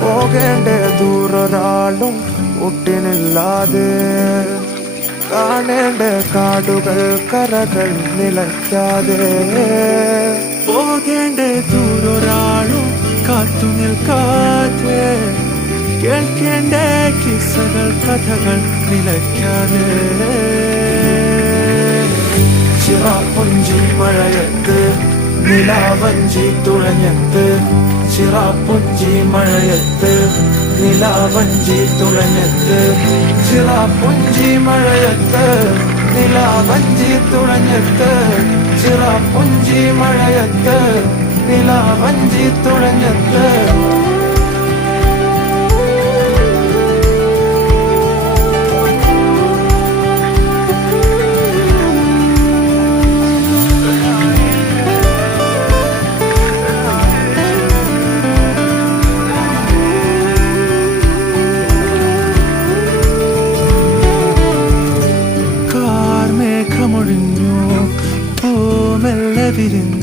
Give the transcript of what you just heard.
പോകേണ്ട ദൂരൊരാളും ഒട്ടിനില്ലാതെ കാണേണ്ട കാടുകൾ കരകൾ നിലയ്ക്കാതെ പോകേണ്ട ദൂരൊരാളും കാത്തു നിൽക്കാതെ കേൾക്കേണ്ട കിസ്സകൾ കഥകൾ നിലയ്ക്കാതെ ചിറാപ്പുഞ്ചി മഴയത്ത് നിലാവഞ്ചി തുഴഞ്ഞത്ത് ചിറാപ്പുഞ്ചി മഴയത്ത് നിലാവഞ്ചി തുഴഞ്ഞത്ത് ചിറാപ്പുഞ്ചി മഴയത്ത് നിലാവഞ്ചി തുഴഞ്ഞത്ത് ചിറാപ്പുഞ്ചി മഴയത്ത് നിലാവഞ്ചി തുഴഞ്ഞത്ത് മേഘമൊഴിഞ്ഞു പൂമെല്ലെ വിരിഞ്ഞു